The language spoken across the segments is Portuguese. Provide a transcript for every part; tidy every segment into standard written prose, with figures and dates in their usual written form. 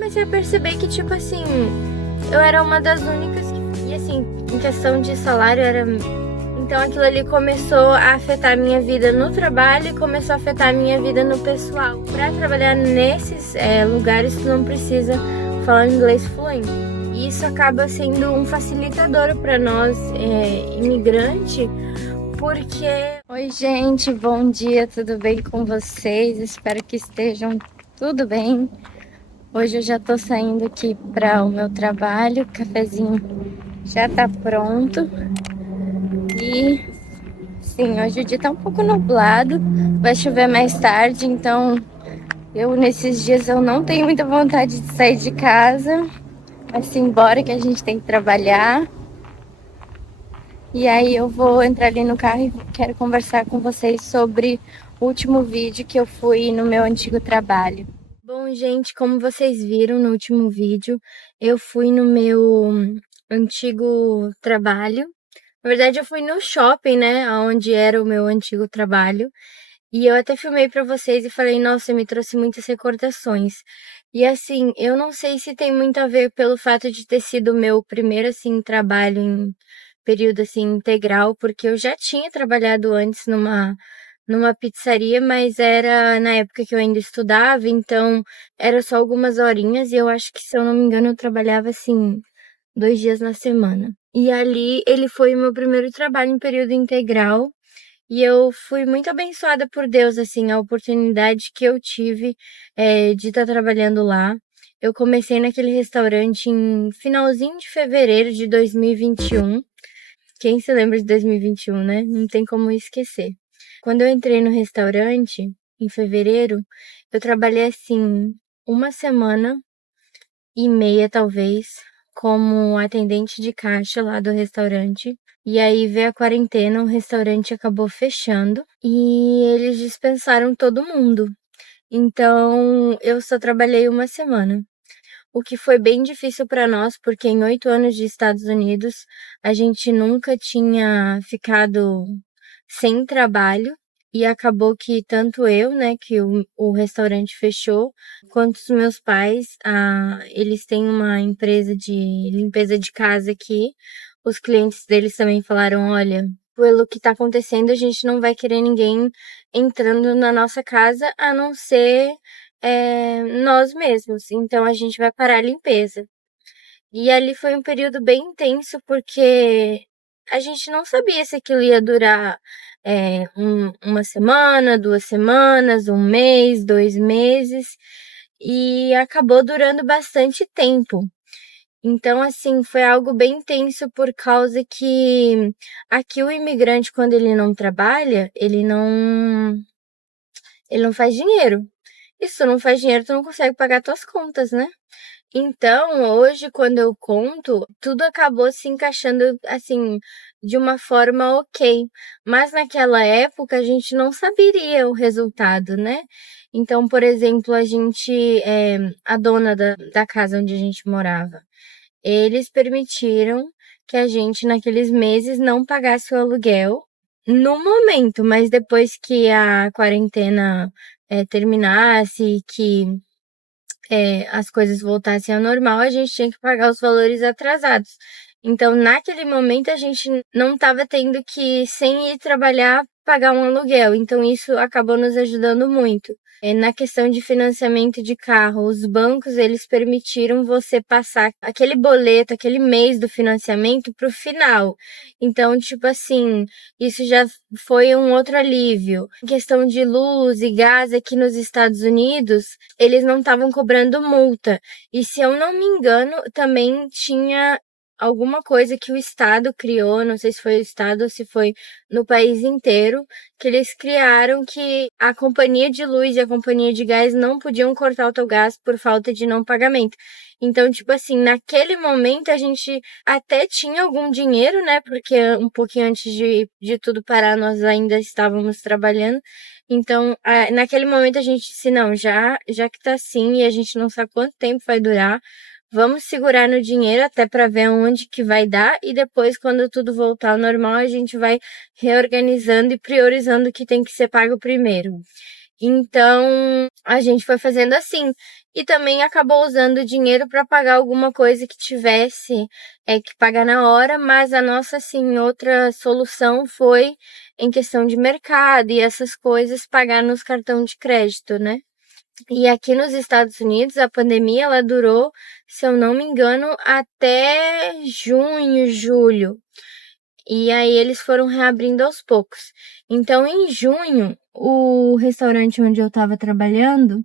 comecei a perceber que, tipo assim, eu era uma das únicas que, e assim, em questão de salário, era. Então aquilo ali começou a afetar a minha vida no trabalho e começou a afetar a minha vida no pessoal. Para trabalhar nesses lugares, tu não precisa falar inglês fluente. E isso acaba sendo um facilitador para nós, imigrante, porque... Oi, gente, bom dia, tudo bem com vocês? Espero que estejam tudo bem. Hoje eu já tô saindo aqui para o meu trabalho, o cafezinho já tá pronto. E sim, hoje o dia tá um pouco nublado, vai chover mais tarde, então nesses dias eu não tenho muita vontade de sair de casa, mas embora que a gente tem que trabalhar. E aí eu vou entrar ali no carro e quero conversar com vocês sobre o último vídeo que eu fui no meu antigo trabalho. Bom, gente, como vocês viram no último vídeo, eu fui no meu antigo trabalho. Na verdade, eu fui no shopping, né, onde era o meu antigo trabalho. E eu até filmei pra vocês e falei, nossa, me trouxe muitas recordações. E assim, eu não sei se tem muito a ver pelo fato de ter sido o meu primeiro, assim, trabalho em período, assim, integral, porque eu já tinha trabalhado antes numa pizzaria, mas era na época que eu ainda estudava, então era só algumas horinhas e eu acho que, se eu não me engano, eu trabalhava, assim, 2 dias na semana. E ali, ele foi o meu primeiro trabalho em período integral. E eu fui muito abençoada por Deus, assim, a oportunidade que eu tive de estar trabalhando lá. Eu comecei naquele restaurante em finalzinho de fevereiro de 2021. Quem se lembra de 2021, né? Não tem como esquecer. Quando eu entrei no restaurante, em fevereiro, eu trabalhei, assim, 1 semana e meia, talvez, como atendente de caixa lá do restaurante. E aí veio a quarentena, o restaurante acabou fechando e eles dispensaram todo mundo. Então, eu só trabalhei 1 semana. O que foi bem difícil para nós, porque em 8 anos de Estados Unidos, a gente nunca tinha ficado sem trabalho. E acabou que tanto eu, né, que o restaurante fechou, quanto os meus pais, eles têm uma empresa de limpeza de casa aqui. Os clientes deles também falaram, olha, pelo que tá acontecendo, a gente não vai querer ninguém entrando na nossa casa, a não ser nós mesmos. Então a gente vai parar a limpeza. E ali foi um período bem intenso, porque a gente não sabia se aquilo ia durar 1 semana, 2 semanas, 1 mês, 2 meses, e acabou durando bastante tempo. Então, assim, foi algo bem intenso, por causa que aqui o imigrante, quando ele não trabalha, ele não faz dinheiro. E se tu não faz dinheiro, tu não consegue pagar tuas contas, né? Então, hoje, quando eu conto, tudo acabou se encaixando, assim, de uma forma ok. Mas naquela época, a gente não saberia o resultado, né? Então, por exemplo, a dona da casa onde a gente morava, eles permitiram que a gente, naqueles meses, não pagasse o aluguel no momento, mas depois que a quarentena terminasse e que as coisas voltassem ao normal, a gente tinha que pagar os valores atrasados. Então, naquele momento, a gente não estava tendo que, sem ir trabalhar, pagar um aluguel. Então, isso acabou nos ajudando muito. Na questão de financiamento de carro, os bancos, eles permitiram você passar aquele boleto, aquele mês do financiamento para o final. Então, tipo assim, isso já foi um outro alívio. Em questão de luz e gás aqui nos Estados Unidos, eles não estavam cobrando multa. E, se eu não me engano, também tinha alguma coisa que o estado criou, não sei se foi o estado ou se foi no país inteiro, que eles criaram, que a companhia de luz e a companhia de gás não podiam cortar o teu gás por falta de não pagamento. Então, tipo assim, naquele momento a gente até tinha algum dinheiro, né? Porque um pouquinho antes de tudo parar, nós ainda estávamos trabalhando. Então, naquele momento a gente disse, não, já que tá assim e a gente não sabe quanto tempo vai durar, vamos segurar no dinheiro até para ver onde que vai dar, e depois, quando tudo voltar ao normal, a gente vai reorganizando e priorizando o que tem que ser pago primeiro. Então, a gente foi fazendo assim. E também acabou usando dinheiro para pagar alguma coisa que tivesse que pagar na hora, mas a nossa, assim, outra solução foi, em questão de mercado e essas coisas, pagar nos cartão de crédito, né? E aqui nos Estados Unidos, a pandemia, ela durou, se eu não me engano, até junho, julho. E aí eles foram reabrindo aos poucos. Então, em junho, o restaurante onde eu estava trabalhando,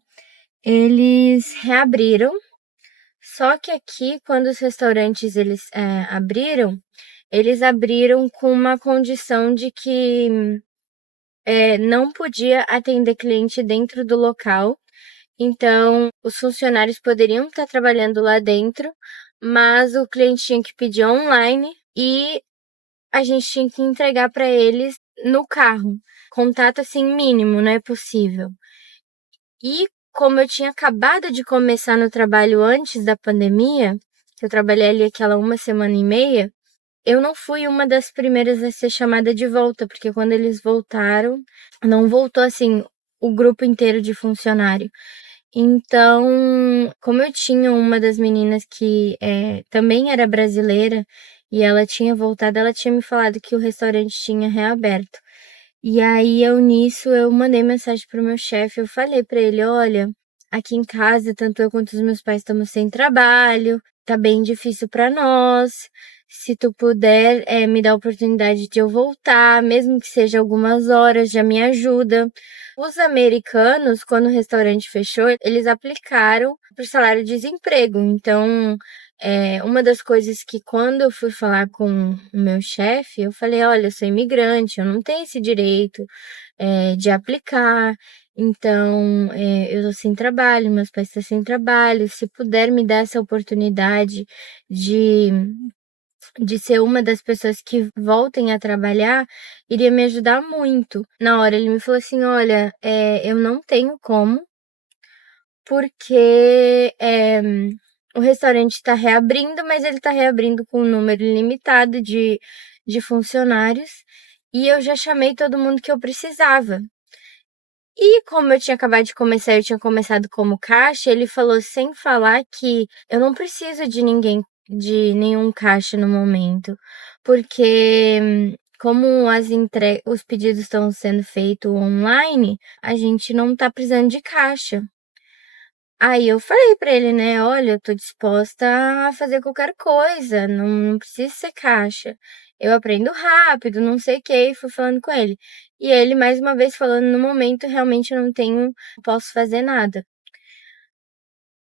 eles reabriram. Só que aqui, quando os restaurantes abriram, eles abriram com uma condição de que não podia atender cliente dentro do local. Então, os funcionários poderiam estar trabalhando lá dentro, mas o cliente tinha que pedir online e a gente tinha que entregar para eles no carro. Contato assim mínimo, né, possível. E como eu tinha acabado de começar no trabalho antes da pandemia, que eu trabalhei ali aquela 1 semana e meia, eu não fui uma das primeiras a ser chamada de volta, porque quando eles voltaram, não voltou assim o grupo inteiro de funcionário. Então, como eu tinha uma das meninas que também era brasileira e ela tinha voltado, ela tinha me falado que o restaurante tinha reaberto. E aí eu mandei mensagem pro meu chefe, eu falei pra ele, olha, aqui em casa, tanto eu quanto os meus pais estamos sem trabalho, tá bem difícil pra nós. Se tu puder, me dar a oportunidade de eu voltar, mesmo que seja algumas horas, já me ajuda. Os americanos, quando o restaurante fechou, eles aplicaram pro salário-desemprego. Então, uma das coisas que quando eu fui falar com o meu chefe, eu falei, olha, eu sou imigrante, eu não tenho esse direito de aplicar, então eu tô sem trabalho, meus pais estão sem trabalho, se puder me dar essa oportunidade de, de ser uma das pessoas que voltem a trabalhar, iria me ajudar muito. Na hora ele me falou assim, olha, eu não tenho como, porque o restaurante está reabrindo, mas ele está reabrindo com um número limitado de funcionários. E eu já chamei todo mundo que eu precisava. E como eu tinha acabado de começar, eu tinha começado como caixa, ele falou sem falar que eu não preciso de ninguém, de nenhum caixa no momento, porque como os pedidos estão sendo feitos online, a gente não tá precisando de caixa. Aí eu falei pra ele, né, olha, eu tô disposta a fazer qualquer coisa, não precisa ser caixa. Eu aprendo rápido, não sei o que, e fui falando com ele. E ele, mais uma vez, falando, no momento, realmente eu não posso fazer nada.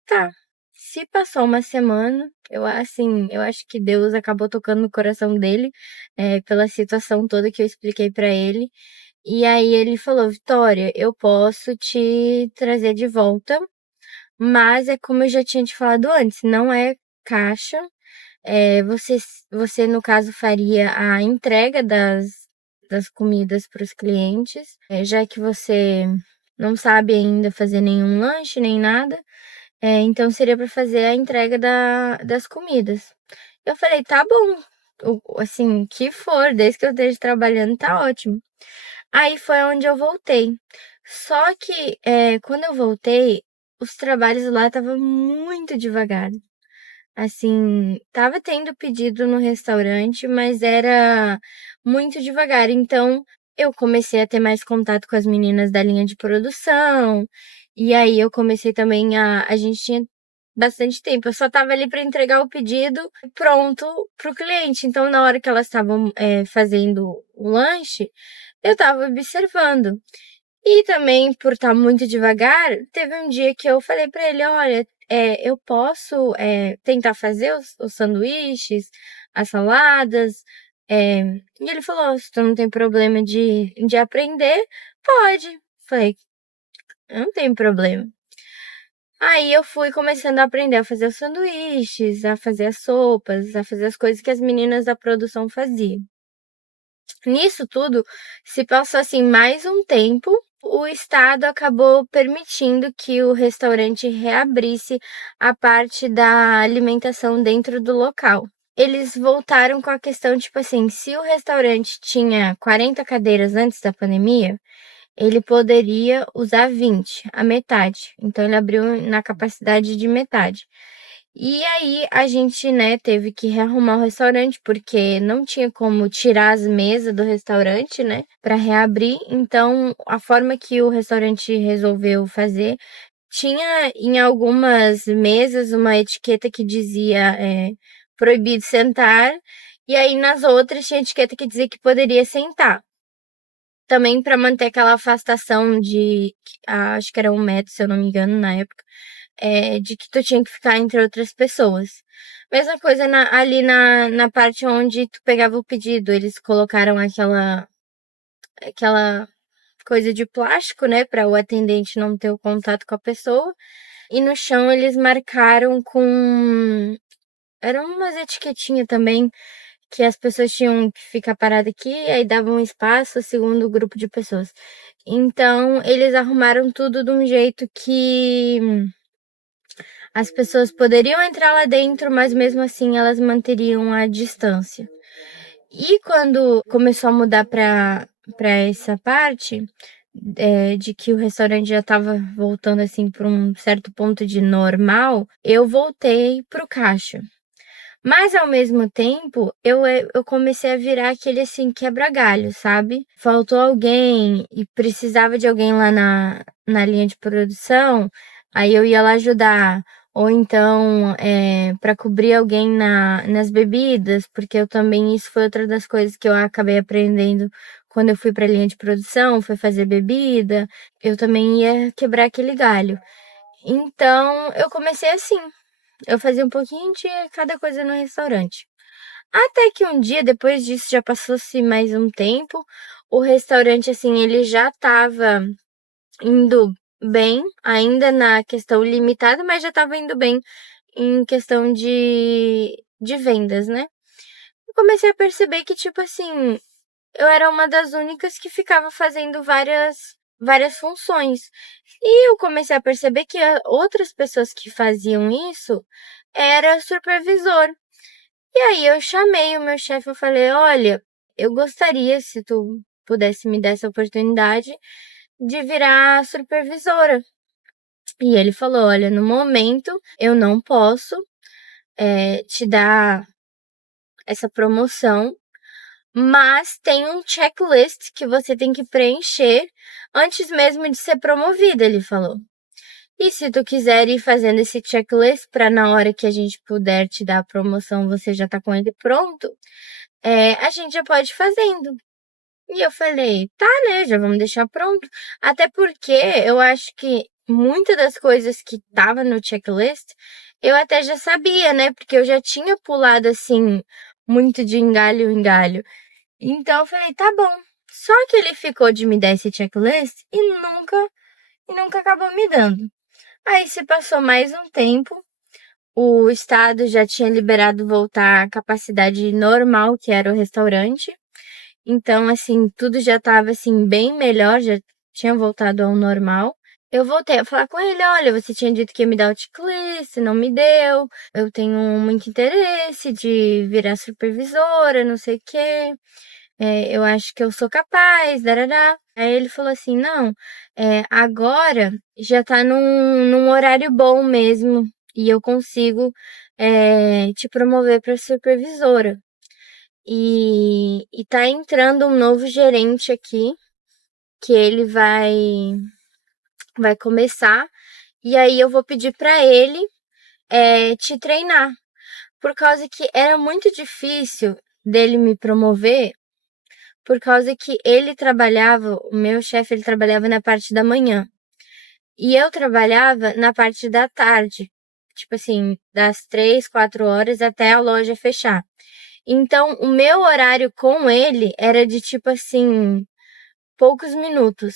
Tá. Se passou uma semana, eu acho que Deus acabou tocando no coração dele, pela situação toda que eu expliquei pra ele. E aí ele falou, Vitória, eu posso te trazer de volta, mas é como eu já tinha te falado antes, não é caixa. Você, você, no caso, faria a entrega das comidas para os clientes, já que você não sabe ainda fazer nenhum lanche nem nada. Então seria para fazer a entrega das comidas. Eu falei, tá bom. Assim, que for, desde que eu esteja trabalhando, tá ótimo. Aí foi onde eu voltei. Só que quando eu voltei, os trabalhos lá estavam muito devagar. Assim, tava tendo pedido no restaurante, mas era muito devagar. Então, eu comecei a ter mais contato com as meninas da linha de produção. E aí eu comecei também a gente tinha bastante tempo. Eu só tava ali para entregar o pedido pronto pro cliente. Então, na hora que elas estavam fazendo o lanche, eu tava observando. E também, por estar muito devagar, teve um dia que eu falei para ele, olha, eu posso tentar fazer os sanduíches, as saladas. E ele falou, se tu não tem problema de aprender, pode. Falei, eu não tenho problema. Aí eu fui começando a aprender a fazer os sanduíches, a fazer as sopas, a fazer as coisas que as meninas da produção faziam. Nisso tudo, se passou assim mais um tempo, o Estado acabou permitindo que o restaurante reabrisse a parte da alimentação dentro do local. Eles voltaram com a questão, tipo assim, se o restaurante tinha 40 cadeiras antes da pandemia, ele poderia usar 20, a metade. Então ele abriu na capacidade de metade. E aí a gente, né, teve que rearrumar o restaurante porque não tinha como tirar as mesas do restaurante, né, para reabrir. Então a forma que o restaurante resolveu fazer tinha em algumas mesas uma etiqueta que dizia proibido sentar, e aí nas outras tinha etiqueta que dizia que poderia sentar. Também para manter aquela afastação de, acho que era 1 metro, se eu não me engano, na época, de que tu tinha que ficar entre outras pessoas. Mesma coisa ali na parte onde tu pegava o pedido, eles colocaram aquela coisa de plástico, né, para o atendente não ter o contato com a pessoa. E no chão eles marcaram com. Eram umas etiquetinhas também que as pessoas tinham que ficar paradas aqui, aí davam espaço ao segundo grupo de pessoas. Então, eles arrumaram tudo de um jeito que as pessoas poderiam entrar lá dentro, mas mesmo assim elas manteriam a distância. E quando começou a mudar para essa parte, de que o restaurante já estava voltando assim para um certo ponto de normal, eu voltei pro caixa. Mas ao mesmo tempo, eu comecei a virar aquele assim quebra-galho, sabe? Faltou alguém e precisava de alguém lá na linha de produção, aí eu ia lá ajudar. Ou então, para cobrir alguém nas bebidas, porque eu também, isso foi outra das coisas que eu acabei aprendendo quando eu fui para a linha de produção, foi fazer bebida, eu também ia quebrar aquele galho. Então, eu comecei assim. Eu fazia um pouquinho de cada coisa no restaurante. Até que um dia, depois disso, já passou-se mais um tempo, o restaurante, assim, ele já estava indo bem, ainda na questão limitada, mas já estava indo bem em questão de vendas, né? Eu comecei a perceber que, tipo assim, eu era uma das únicas que ficava fazendo várias funções. E eu comecei a perceber que outras pessoas que faziam isso era supervisor. E aí eu chamei o meu chefe e falei: "Olha, eu gostaria se tu pudesse me dar essa oportunidade de virar supervisora". E ele falou: "Olha, no momento eu não posso te dar essa promoção, mas tem um checklist que você tem que preencher antes mesmo de ser promovida", ele falou. "E se tu quiser ir fazendo esse checklist para na hora que a gente puder te dar a promoção, você já tá com ele pronto, a gente já pode ir fazendo". E eu falei: "Tá, né, já vamos deixar pronto". Até porque eu acho que muitas das coisas que tava no checklist, eu até já sabia, né, porque eu já tinha pulado, assim, muito de galho em galho. Então eu falei: "Tá bom". Só que ele ficou de me dar esse checklist e nunca acabou me dando. Aí se passou mais um tempo, o estado já tinha liberado voltar à capacidade normal, que era o restaurante. Então, assim, tudo já estava assim bem melhor, já tinha voltado ao normal. Eu voltei a falar com ele: "Olha, você tinha dito que ia me dar o checklist, não me deu. Eu tenho muito interesse de virar supervisora, não sei o quê. Eu acho que eu sou capaz, darará". Aí ele falou assim: "Não, agora já tá num horário bom mesmo e eu consigo, te promover para supervisora. E tá entrando um novo gerente aqui, que ele vai começar, e aí eu vou pedir para ele, te treinar, por causa que era muito difícil dele me promover, por causa que ele trabalhava, o meu chefe, ele trabalhava na parte da manhã. E eu trabalhava na parte da tarde, tipo assim, das 3, 4 horas até a loja fechar. Então, o meu horário com ele era de tipo assim, poucos minutos.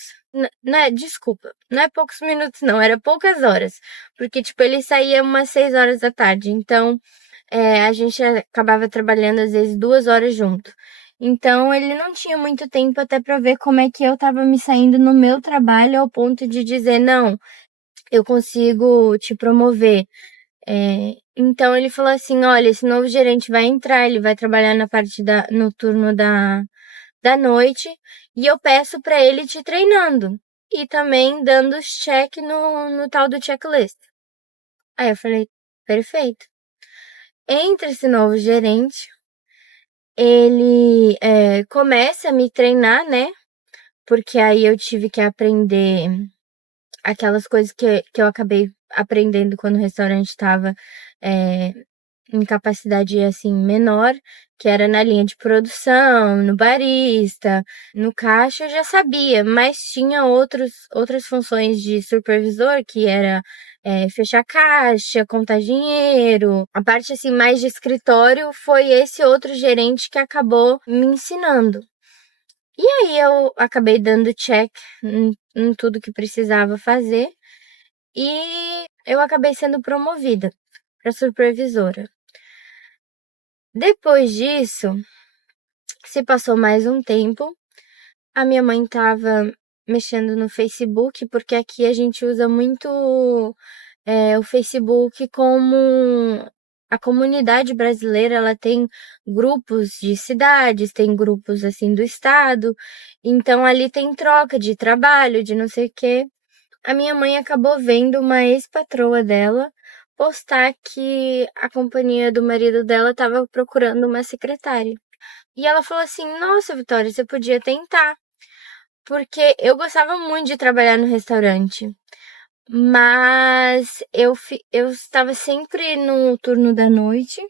Desculpa, não é poucos minutos, não, era poucas horas. Porque, tipo, ele saía umas 6 horas da tarde. Então, a gente acabava trabalhando às vezes 2 horas junto. Então, ele não tinha muito tempo até para ver como é que eu tava me saindo no meu trabalho ao ponto de dizer, não, eu consigo te promover. Então ele falou assim: "Olha, esse novo gerente vai entrar, ele vai trabalhar no turno da noite e eu peço para ele te treinando e também dando os check no tal do checklist. Aí eu falei, perfeito. Entra esse novo gerente, ele começa a me treinar, né? Porque aí eu tive que aprender aquelas coisas que eu acabei aprendendo quando o restaurante estava em capacidade assim menor, que era na linha de produção, no barista, no caixa, eu já sabia, mas tinha outras funções de supervisor, que era fechar caixa, contar dinheiro. A parte assim mais de escritório foi esse outro gerente que acabou me ensinando. E aí eu acabei dando check em tudo que precisava fazer e eu acabei sendo promovida para supervisora. Depois disso, se passou mais um tempo, a minha mãe estava mexendo no Facebook, porque aqui a gente usa muito o Facebook como a comunidade brasileira, ela tem grupos de cidades, tem grupos assim do estado, então ali tem troca de trabalho, de não sei o quê. A minha mãe acabou vendo uma ex-patroa dela postar que a companhia do marido dela estava procurando uma secretária. E ela falou assim: Nossa, Vitória, você podia tentar. Porque eu gostava muito de trabalhar no restaurante. Mas eu estava sempre no turno da noite.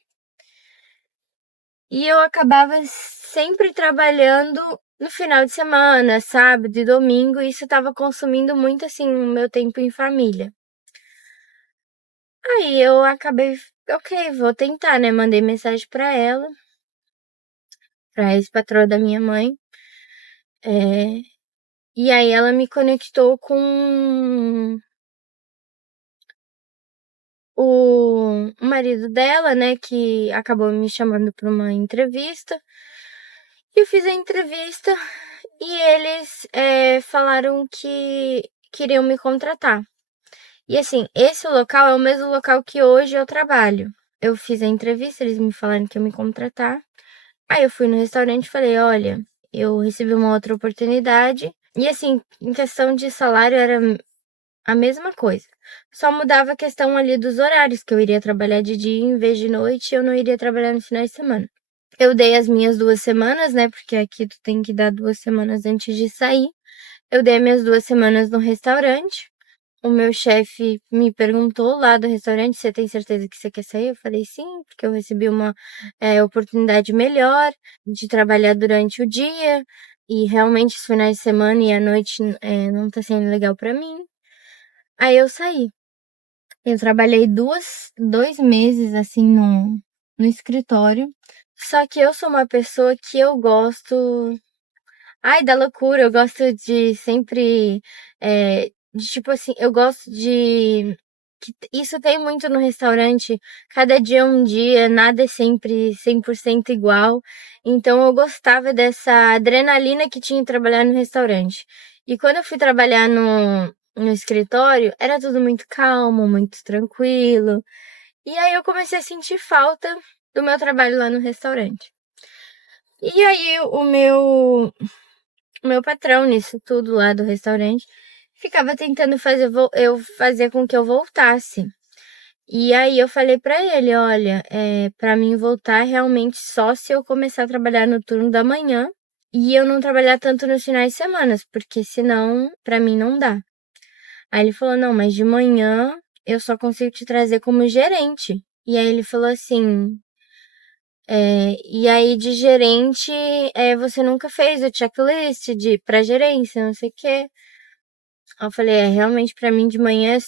E eu acabava sempre trabalhando no final de semana, sábado e domingo. E isso estava consumindo muito, assim, o meu tempo em família. Aí eu acabei, ok, vou tentar, né? Mandei mensagem pra ela, pra ex-patroa da minha mãe. E aí ela me conectou com o marido dela, né? Que acabou me chamando pra uma entrevista. Eu fiz a entrevista e eles falaram que queriam me contratar. E assim, esse local é o mesmo local que hoje eu trabalho. Eu fiz a entrevista, eles me falaram que iam me contratar. Aí eu fui no restaurante e falei, olha, eu recebi uma outra oportunidade. E assim, em questão de salário era a mesma coisa. Só mudava a questão ali dos horários, que eu iria trabalhar de dia em vez de noite e eu não iria trabalhar no final de semana. Eu dei as minhas 2 semanas, né? Porque aqui tu tem que dar 2 semanas antes de sair. Eu dei minhas 2 semanas no restaurante. O meu chefe me perguntou lá do restaurante, você tem certeza que você quer sair? Eu falei sim, porque eu recebi uma oportunidade melhor de trabalhar durante o dia e realmente os finais de semana e a noite não tá sendo legal pra mim. Aí eu saí. Eu trabalhei 2 meses assim no escritório. Só que eu sou uma pessoa que eu gosto. Ai, da loucura, eu gosto de sempre. De tipo assim, eu gosto de. Isso tem muito no restaurante. Cada dia é um dia, nada é sempre 100% igual. Então eu gostava dessa adrenalina que tinha em trabalhar no restaurante. E quando eu fui trabalhar no escritório, era tudo muito calmo, muito tranquilo. E aí eu comecei a sentir falta do meu trabalho lá no restaurante. E aí o meu patrão nisso tudo lá do restaurante ficava tentando fazer eu fazer com que eu voltasse. E aí eu falei pra ele, olha, para mim voltar realmente só se eu começar a trabalhar no turno da manhã e eu não trabalhar tanto nos finais de semana, porque senão pra mim não dá. Aí ele falou, não, mas de manhã eu só consigo te trazer como gerente. E aí ele falou assim, e aí de gerente, você nunca fez o checklist pra gerência, não sei o quê. Aí eu falei, realmente pra mim de manhã é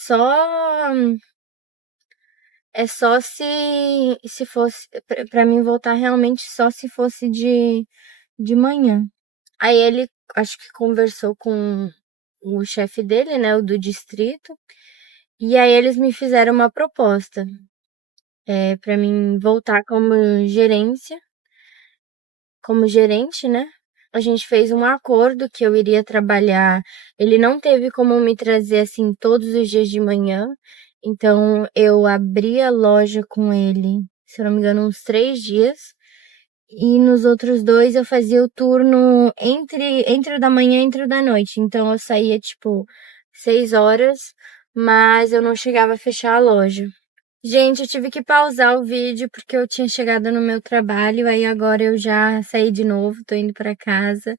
só se fosse, pra mim voltar realmente só se fosse de manhã. Aí ele, acho que conversou com o chefe dele, né, o do distrito, e aí eles me fizeram uma proposta, pra mim voltar como gerente, né? A gente fez um acordo que eu iria trabalhar. Ele não teve como me trazer assim todos os dias de manhã. Então eu abri a loja com ele, se eu não me engano, uns 3 dias. E nos outros dois eu fazia o turno entre o da manhã e entre o da noite. Então eu saía tipo 6 horas, mas eu não chegava a fechar a loja. Gente, eu tive que pausar o vídeo porque eu tinha chegado no meu trabalho, aí agora eu já saí de novo, tô indo pra casa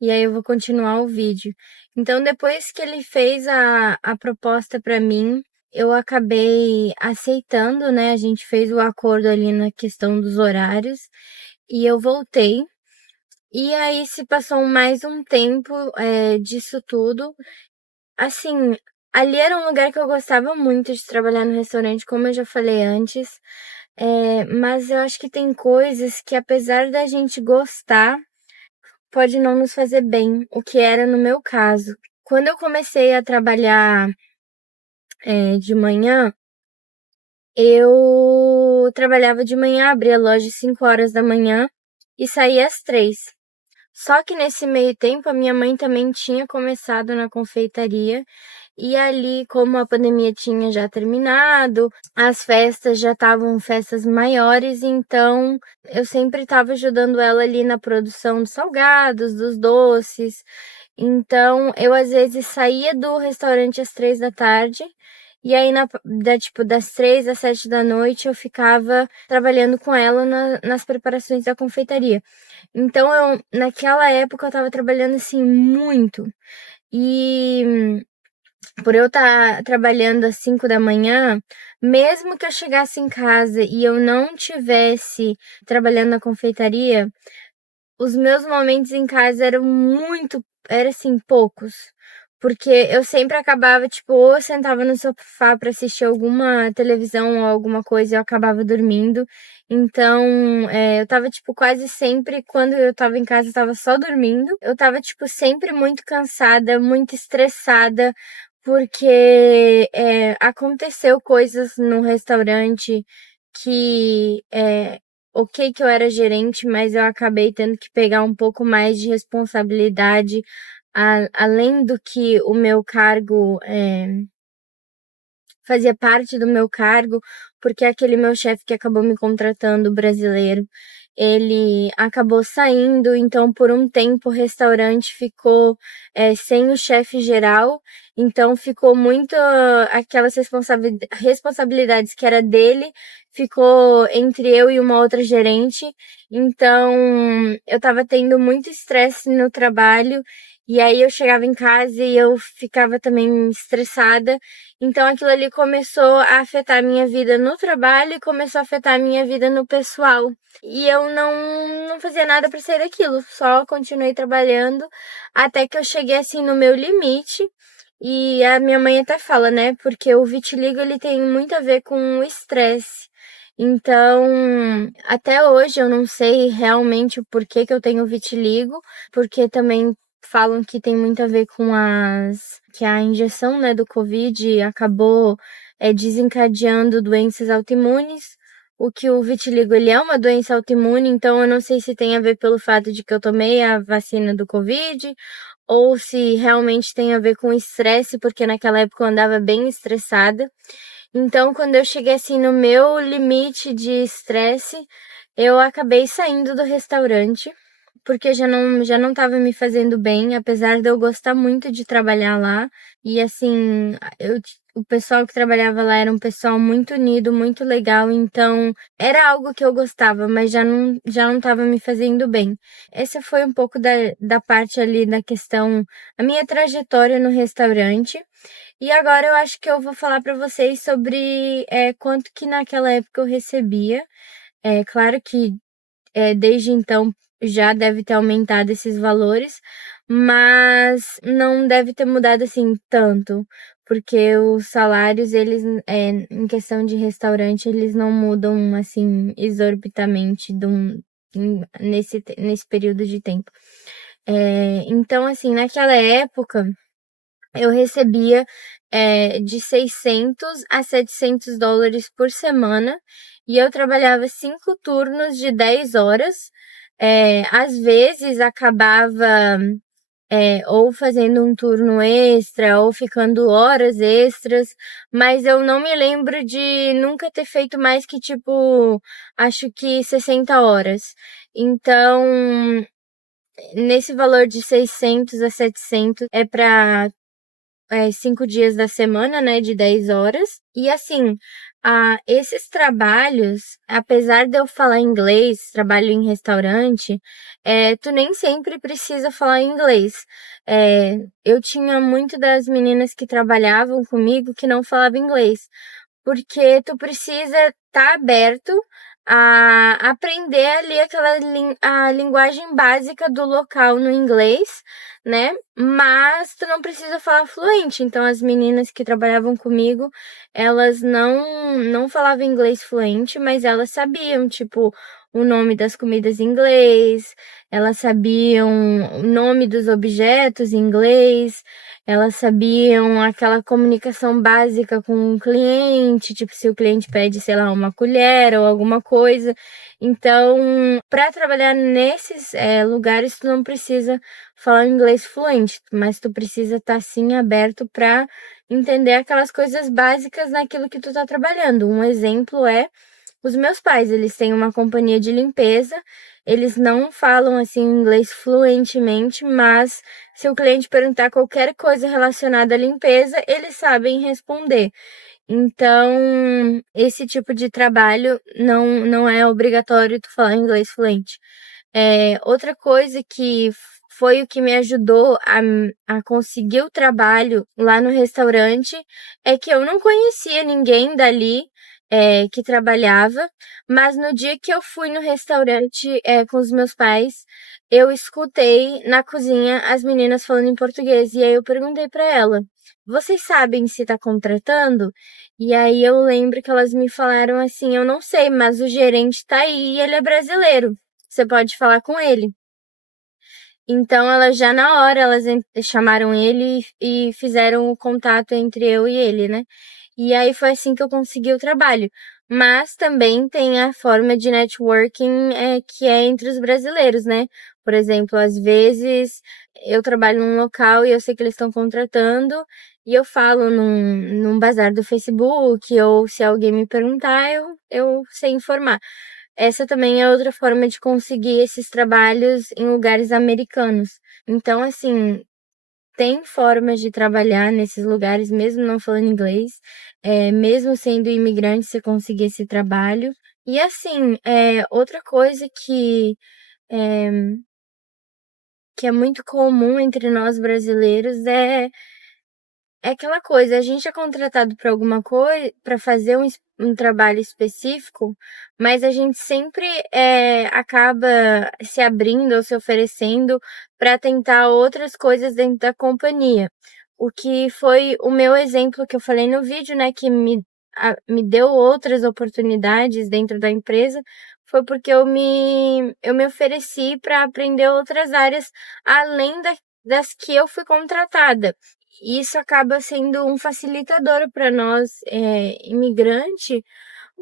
e aí eu vou continuar o vídeo. Então, depois que ele fez a proposta pra mim, eu acabei aceitando, né? A gente fez o acordo ali na questão dos horários e eu voltei. E aí se passou mais um tempo disso tudo. Assim, ali era um lugar que eu gostava muito de trabalhar no restaurante, como eu já falei antes. Mas eu acho que tem coisas que, apesar da gente gostar, pode não nos fazer bem, o que era no meu caso. Quando eu comecei a trabalhar de manhã, eu trabalhava de manhã, abria a loja às 5 horas da manhã e saía às 3. Só que nesse meio tempo, a minha mãe também tinha começado na confeitaria. E ali, como a pandemia tinha já terminado, as festas já estavam festas maiores, então eu sempre estava ajudando ela ali na produção dos salgados, dos doces. Então eu às vezes saía do restaurante às 3 da tarde. E aí, tipo, das 3 às 7 da noite, eu ficava trabalhando com ela nas preparações da confeitaria. Então, naquela época, eu tava trabalhando, assim, muito. E por eu estar trabalhando às 5 da manhã, mesmo que eu chegasse em casa e eu não tivesse trabalhando na confeitaria, os meus momentos em casa eram assim, poucos. Porque eu sempre acabava, tipo, ou eu sentava no sofá pra assistir alguma televisão ou alguma coisa e eu acabava dormindo. Então, eu tava, tipo, quase sempre, quando eu tava em casa, eu tava só dormindo. Eu tava, tipo, sempre muito cansada, muito estressada, porque aconteceu coisas no restaurante que ok que eu era gerente, mas eu acabei tendo que pegar um pouco mais de responsabilidade, além do que o meu cargo fazia parte do meu cargo, porque aquele meu chefe que acabou me contratando, brasileiro, ele acabou saindo, então por um tempo o restaurante ficou sem o chefe geral, então ficou muito aquelas responsabilidades que era dele, ficou entre eu e uma outra gerente, então eu tava tendo muito estresse no trabalho, e aí eu chegava em casa e eu ficava também estressada, então aquilo ali começou a afetar a minha vida no trabalho e começou a afetar a minha vida no pessoal. E eu não fazia nada para sair daquilo, só continuei trabalhando até que eu cheguei assim no meu limite. E a minha mãe até fala, né? Porque o vitiligo ele tem muito a ver com o estresse. Então, até hoje eu não sei realmente o porquê que eu tenho vitiligo, porque também falam que tem muito a ver com que a injeção, né, do Covid acabou desencadeando doenças autoimunes. O que o vitiligo ele é uma doença autoimune, então eu não sei se tem a ver pelo fato de que eu tomei a vacina do Covid ou se realmente tem a ver com estresse, porque naquela época eu andava bem estressada. Então, quando eu cheguei assim no meu limite de estresse, eu acabei saindo do restaurante, porque já não estava me fazendo bem, apesar de eu gostar muito de trabalhar lá. E assim, o pessoal que trabalhava lá era um pessoal muito unido, muito legal, então era algo que eu gostava, mas já não estava me fazendo bem. Essa foi um pouco da parte ali da questão, a minha trajetória no restaurante. E agora eu acho que eu vou falar para vocês sobre quanto que naquela época eu recebia. É claro que desde então já deve ter aumentado esses valores, mas não deve ter mudado assim tanto, porque os salários, eles, em questão de restaurante, eles não mudam assim exorbitamente nesse período de tempo. Então, assim, naquela época eu recebia de 600 a 700 dólares por semana e eu trabalhava 5 turnos de 10 horas. Às vezes acabava ou fazendo um turno extra, ou ficando horas extras, mas eu não me lembro de nunca ter feito mais que, tipo, acho que 60 horas. Então, nesse valor de 600 a 700 é para 5 dias da semana, né, de 10 horas. E assim, esses trabalhos, apesar de eu falar inglês, trabalho em restaurante, tu nem sempre precisa falar inglês. Eu tinha muito das meninas que trabalhavam comigo que não falavam inglês, porque tu precisa estar aberto a aprender ali a linguagem básica do local no inglês, né? Mas tu não precisa falar fluente. Então as meninas que trabalhavam comigo, elas não falavam inglês fluente, mas elas sabiam, tipo, o nome das comidas em inglês, elas sabiam o nome dos objetos em inglês, elas sabiam aquela comunicação básica com o cliente, tipo, se o cliente pede, sei lá, uma colher ou alguma coisa. Então, para trabalhar nesses lugares, tu não precisa falar inglês fluente, mas tu precisa estar, sim, aberto para entender aquelas coisas básicas naquilo que tu tá trabalhando. Um exemplo é os meus pais, eles têm uma companhia de limpeza, eles não falam assim inglês fluentemente, mas se o cliente perguntar qualquer coisa relacionada à limpeza, eles sabem responder. Então, esse tipo de trabalho não é obrigatório tu falar inglês fluente. Outra coisa que foi o que me ajudou a conseguir o trabalho lá no restaurante é que eu não conhecia ninguém dali que trabalhava, mas no dia que eu fui no restaurante com os meus pais, eu escutei na cozinha as meninas falando em português e aí eu perguntei para ela: vocês sabem se tá contratando? E aí eu lembro que elas me falaram assim: eu não sei, mas o gerente tá aí e ele é brasileiro. Você pode falar com ele. Então, elas já na hora, chamaram ele e fizeram o contato entre eu e ele, né? E aí foi assim que eu consegui o trabalho. Mas também tem a forma de networking que é entre os brasileiros, né? Por exemplo, às vezes eu trabalho num local e eu sei que eles estão contratando e eu falo num bazar do Facebook ou se alguém me perguntar, eu sei informar. Essa também é outra forma de conseguir esses trabalhos em lugares americanos. Então, assim, tem formas de trabalhar nesses lugares, mesmo não falando inglês, mesmo sendo imigrante, você conseguir esse trabalho. E, assim, outra coisa é, que é muito comum entre nós brasileiros é aquela coisa, a gente é contratado para alguma coisa, para fazer um trabalho específico, mas a gente sempre acaba se abrindo ou se oferecendo para tentar outras coisas dentro da companhia. O que foi o meu exemplo que eu falei no vídeo, né, que me deu outras oportunidades dentro da empresa, foi porque eu me ofereci para aprender outras áreas além das que eu fui contratada. Isso acaba sendo um facilitador para nós, imigrante,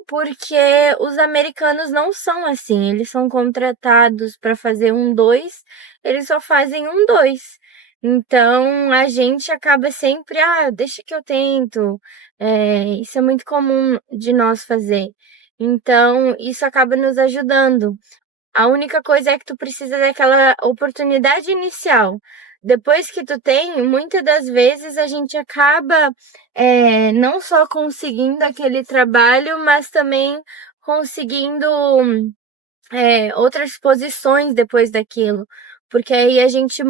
porque os americanos não são assim, eles são contratados para fazer um dois, eles só fazem um dois. Então a gente acaba sempre, deixa que eu tento. Isso é muito comum de nós fazer. Então isso acaba nos ajudando. A única coisa é que tu precisa daquela oportunidade inicial. Depois que tu tem, muitas das vezes a gente acaba não só conseguindo aquele trabalho, mas também conseguindo outras posições depois daquilo. Porque aí a gente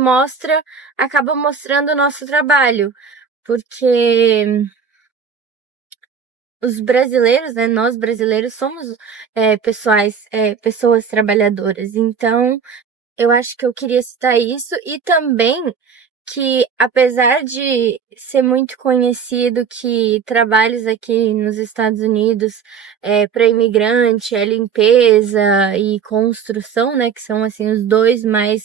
acaba mostrando o nosso trabalho. Porque os brasileiros, né, nós brasileiros somos pessoas trabalhadoras. Então, eu acho que eu queria citar isso e também que, apesar de ser muito conhecido que trabalhos aqui nos Estados Unidos para imigrante é limpeza e construção, né, que são assim os dois mais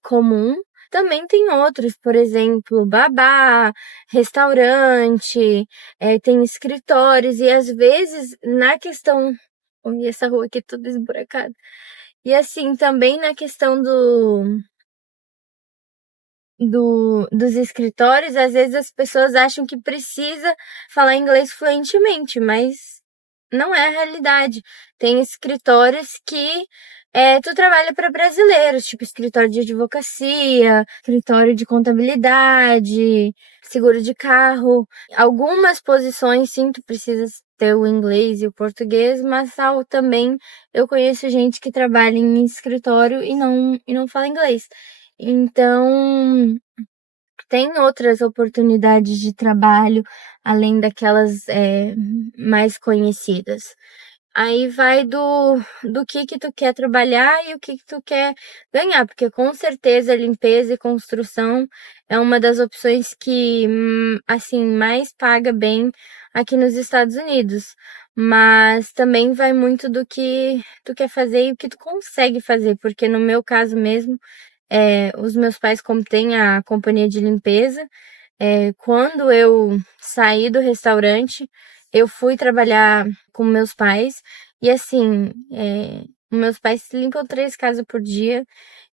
comum. Também tem outros, por exemplo, babá, restaurante, tem escritórios e às vezes na questão, olha essa rua aqui toda esburacada. E assim, também na questão dos escritórios, às vezes as pessoas acham que precisa falar inglês fluentemente, mas não é a realidade. Tem escritórios que tu trabalha para brasileiros, tipo escritório de advocacia, escritório de contabilidade, seguro de carro. Algumas posições, sim, tu precisa ter o inglês e o português, mas também eu conheço gente que trabalha em escritório e não fala inglês. Então, tem outras oportunidades de trabalho além daquelas mais conhecidas. Aí vai do que tu quer trabalhar e o que tu quer ganhar, porque com certeza limpeza e construção é uma das opções que, assim, mais paga bem aqui nos Estados Unidos. Mas também vai muito do que tu quer fazer e o que tu consegue fazer, porque no meu caso mesmo, os meus pais, como têm a companhia de limpeza, quando eu saí do restaurante, eu fui trabalhar com meus pais e assim, meus pais limpam 3 casas por dia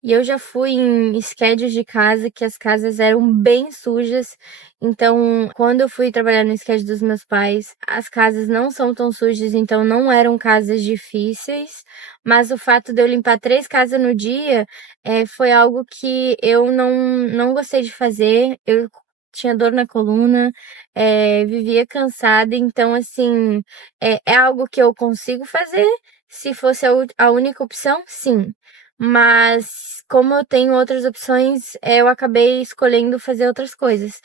e eu já fui em schedules de casa que as casas eram bem sujas. Então, quando eu fui trabalhar no schedule dos meus pais, as casas não são tão sujas, então não eram casas difíceis. Mas o fato de eu limpar 3 casas no dia foi algo que eu não gostei de fazer. Eu tinha dor na coluna, vivia cansada, então assim, é algo que eu consigo fazer. Se fosse a única opção, sim. Mas como eu tenho outras opções, eu acabei escolhendo fazer outras coisas.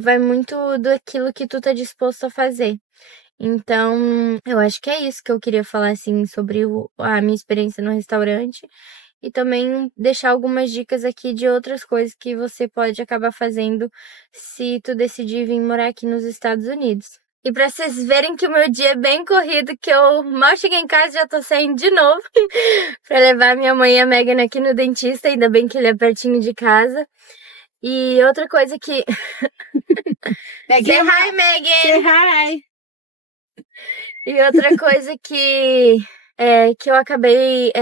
Vai muito daquilo que tu tá disposto a fazer. Então, eu acho que é isso que eu queria falar, assim, sobre a minha experiência no restaurante. E também deixar algumas dicas aqui de outras coisas que você pode acabar fazendo se tu decidir vir morar aqui nos Estados Unidos. E pra vocês verem que o meu dia é bem corrido, que eu mal cheguei em casa e já tô saindo de novo pra levar minha mãe e a Megan aqui no dentista, ainda bem que ele é pertinho de casa. E outra coisa que... Say hi, Megan! Say hi! E outra coisa que eu acabei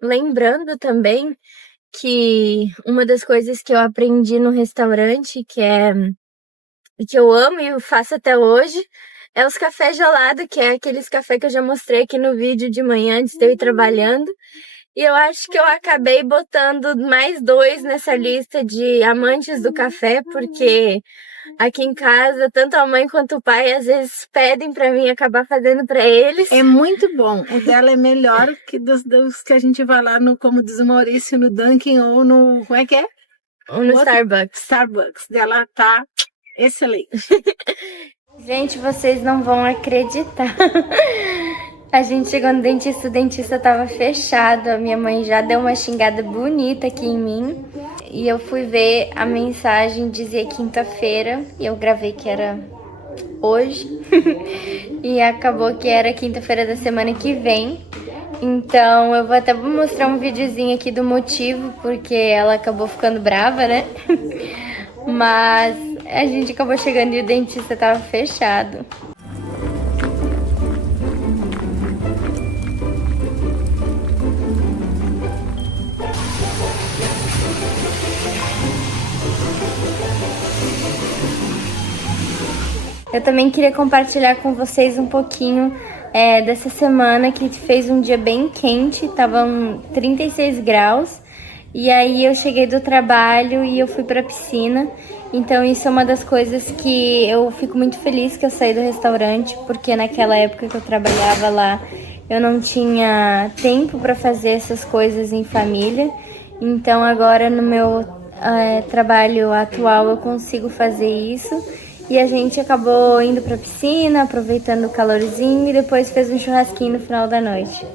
lembrando também, que uma das coisas que eu aprendi no restaurante, que eu amo e eu faço até hoje, é os cafés gelados, que é aqueles cafés que eu já mostrei aqui no vídeo de manhã antes de eu ir trabalhando. E eu acho que eu acabei botando mais 2 nessa lista de amantes do café, porque aqui em casa, tanto a mãe quanto o pai às vezes pedem pra mim acabar fazendo pra eles. É muito bom. O dela é melhor que dos que a gente vai lá no, como diz o Maurício, no Dunkin' ou no... Como é que é? Ou no Starbucks. Starbucks. Dela tá excelente. Gente, vocês não vão acreditar. A gente chegou no dentista, o dentista tava fechado. A minha mãe já deu uma xingada bonita aqui em mim. E eu fui ver a mensagem, dizia quinta-feira. E eu gravei que era hoje. E acabou que era quinta-feira da semana que vem. Então eu vou até mostrar um videozinho aqui do motivo, porque ela acabou ficando brava, né? Mas a gente acabou chegando e o dentista tava fechado. Eu também queria compartilhar com vocês um pouquinho dessa semana que fez um dia bem quente, estavam 36 graus. E aí eu cheguei do trabalho e eu fui pra piscina. Então isso é uma das coisas que eu fico muito feliz que eu saí do restaurante, porque naquela época que eu trabalhava lá, eu não tinha tempo pra fazer essas coisas em família. Então agora no meu trabalho atual eu consigo fazer isso. E a gente acabou indo pra piscina, aproveitando o calorzinho e depois fez um churrasquinho no final da noite.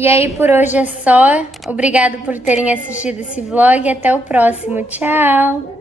E aí por hoje é só. Obrigado por terem assistido esse vlog e até o próximo. Tchau!